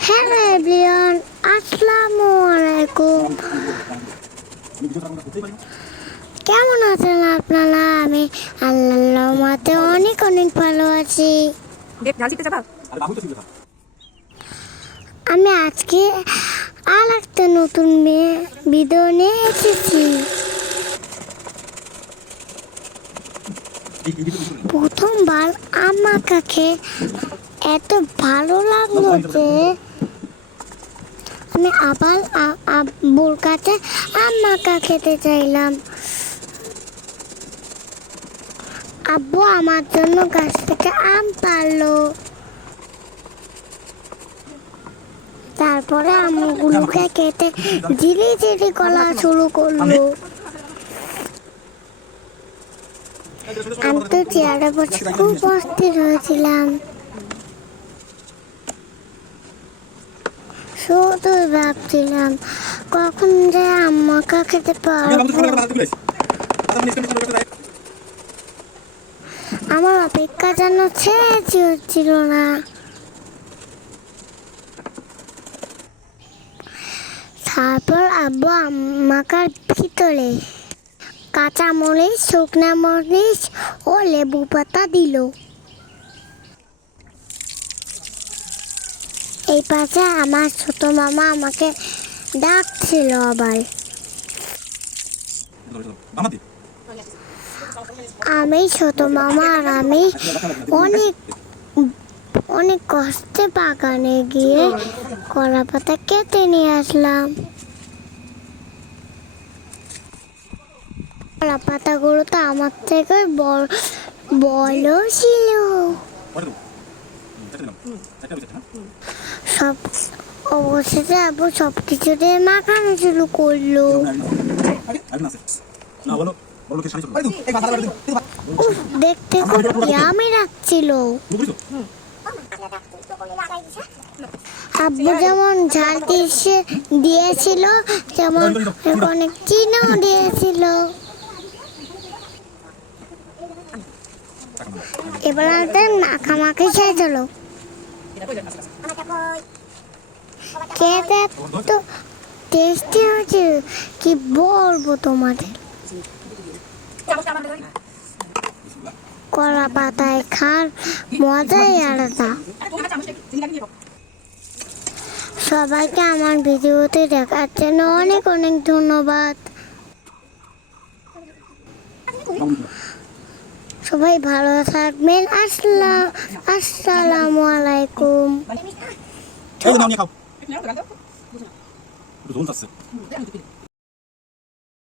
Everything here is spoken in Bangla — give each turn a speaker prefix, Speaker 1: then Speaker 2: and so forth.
Speaker 1: হ্যালো এভরিওয়ান আসসালামু আলাইকুম। কেমন আছেন আপনারা? আমি আল্লাহ মাতে অনেক অনেক ভালো আছি। আমি আজকে আর একটা নতুন মে- ভিডিও নিয়ে এসেছি। প্রথমবার আমার কাছে এত ভালো লাগল যে আমি আবার আব্বুর কাছে আম্মাকা খেতে চাইলাম। আব্বু আমার জন্য গাছ থেকে আম পারল। তারপরে আমগুলোকে কেটে জিরি জিরি করা শুরু করল। আমি তো চেয়ারে বসে খুব অস্থির হয়েছিলাম। শুধু ভাবছিলাম কখন যে আম্মাকে খেতে পারব। আমার অপেক্ষা যেন শেষ হচ্ছিল না। তারপর আব্বু আম্মাকার ভিতরে? কাঁচা মরিচ শুকনা মরিচ ও লেবু পাতা দিল। এই পাশে আমার ছোট মামা আমাকে ডাকছিল আবার। আমি ছোট মামা আর আমি অনেক অনেক কষ্টে বাগানে গিয়ে কলা পাতা কেটে নিয়ে আসলাম। কলা পাতাগুলো তো আমার থেকে বড় বড় ছিল। সব অবশেষে আবু সব কিছু দিয়ে মাখানো শুরু করল। দেখতে ইয়ামি লাগছিল। আব্বু যেমন ঝাল দিয়েছে, দিয়েছিল যেমন অনেক চিনিও দিয়েছিল। এবার আমাদের মাখামাখি শেষ হলো। তো টেস্টি হয়েছে কি বলব তোমাদের কলা পাতায় খার মজাই আলাদা সবাইকে আমার ভিডিওতে দেখার জন্য অনেক অনেক ধন্যবাদ। সবাই ভালো থাকবেন। আসসালাম আসসালামু আলাইকুম।
Speaker 2: এই নাও নিয়ে খাও।